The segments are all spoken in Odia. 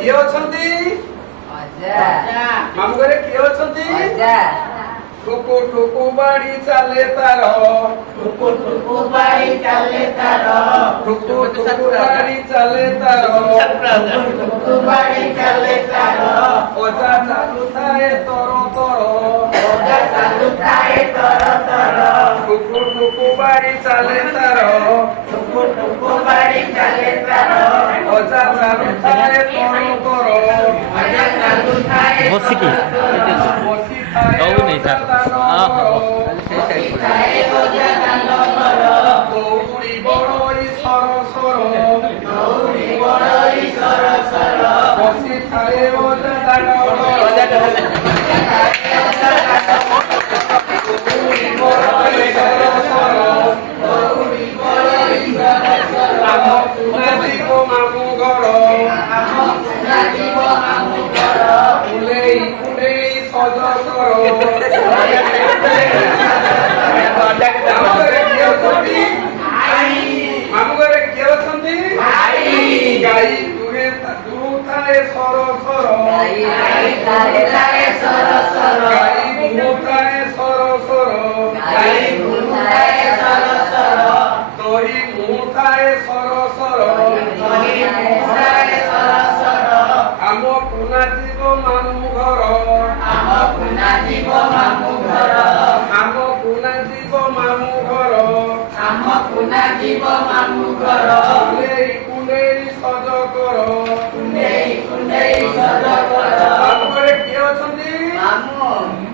କିଏ ଅଛନ୍ତି? ମାମୁଁ ଘରେ କିଏ ଅଛନ୍ତି? ଠୁକୁ ଠୁକୁ ବାଡ଼ି ଚାଲେ ତାର ଠୁକୁ ଠୁକୁ ବାଡ଼ି ଚାଲେ ତାର ଠୁକୁ ଠୁକୁ ବାଡ଼ି ଚାଲେ ତାର ଠୁକୁ ବାଡ଼ି ଚାଲେ ତାର ଅଜା ଚାଲୁଥାଏ ତର ତର ଅଜା ଚାଲୁଥାଏ ତର ତର ଠୁକୁ ଠୁକୁ ବାଡ଼ି ଚାଲେ ତାର ଠୁକୁ ଠୁକୁ ବାଡ଼ି ଚାଲେ ତାର ଅଜା ଚାଲୁଥାଏ ତର ତର ଅଜା ଚାଲୁଥାଏ ବସିକି ବସିଥାଏ ଦଉନି ଅଜା ସାର୍। ଦାନ ବସିଥାଏ ଅଜା ଦାନ କର ଦୌଡ଼ି ବଡ଼ଇ ସର ସର ଦୌଡ଼ି ବଡ଼ଇ ସର ସର ବସିଥାଏ ଅଜା ଦାନ ମାମୁଁ ଘର କୁଲେଇ କୁଲେଇ ସଜ କର ମାମୁଁ ଘରେ କିଏ ଅଛନ୍ତି? ଗାଈ ଦୁରୁଥାଏ ସର ସର ଗାଈ ଦୁରୁଥାଏ ସର ସର ଦହି ମୁହୁଥାଏ ସର ସର ଆମ ପୁନା ଯିବ ମାମୁଁ ଘର ଆମ ପୁନା ଯିବ ମାମୁଁ ଘର ଆମ ପୁନା ଯିବ ମାମୁଁ ଘର ଆମ ପୁନା ଯିବ ମାମୁଁ ଘର କୁଲେଇ କୁଲେଇ ସଜ କର କୁଣ୍ଡେଇ କୁଣ୍ଡେଇ ସଜ କର ମାମୁଁ ଘରେ କିଏ ଅଛନ୍ତି? ମାମୁଁ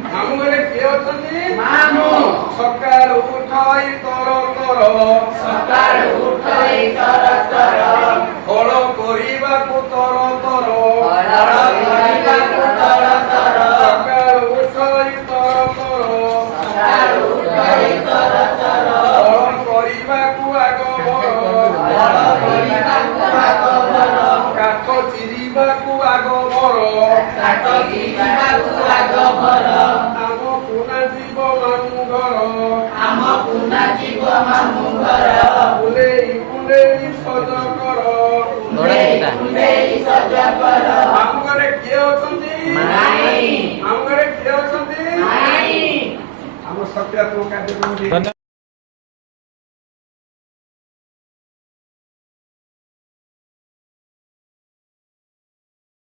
ମାମୁଁ ଘରେ କିଏ ଅଛନ୍ତି? ମାମୁଁ ସକାଳୁ ଉଠାଇ ତର ତର ସକାଳୁ ଉଠଇ ତର ତର ହଳ କରିବାକୁ ତର ତର ହଳ କରିବାକୁ ତର ତର ସକାଳୁ ଉଠାଇ ତର ତର ସକାଳୁ ଉଠଇ ତର ତର ହଳ କରିବାକୁ ଆଗ ବର ହଳ କରିବାକୁ ଆଗ ବର କାଠ ଚିରିବାକୁ ଆଗ ବର କାଠ ଗିଳିବାକୁ ଆଗ ବର ଆମ ପୁନା ଯିବ ମାମୁଁ ଘର ଆମ ପୁନା ଯିବ ମାମୁଁ ଘର କୁଲେଇ କୁଲେଇ ସଜ କର କୁଣ୍ଡେଇ କୁଣ୍ଡେଇ ସଜ କର ମାମୁଁ ଘରେ କିଏ ଅଛନ୍ତି? ମାଇଁ ମାମୁଁ ଘରେ କିଏ ଅଛନ୍ତି? ମାଇଁ ଆମ ସତ୍ୟାତ୍ମ କାର୍ଯ୍ୟକ୍ରମ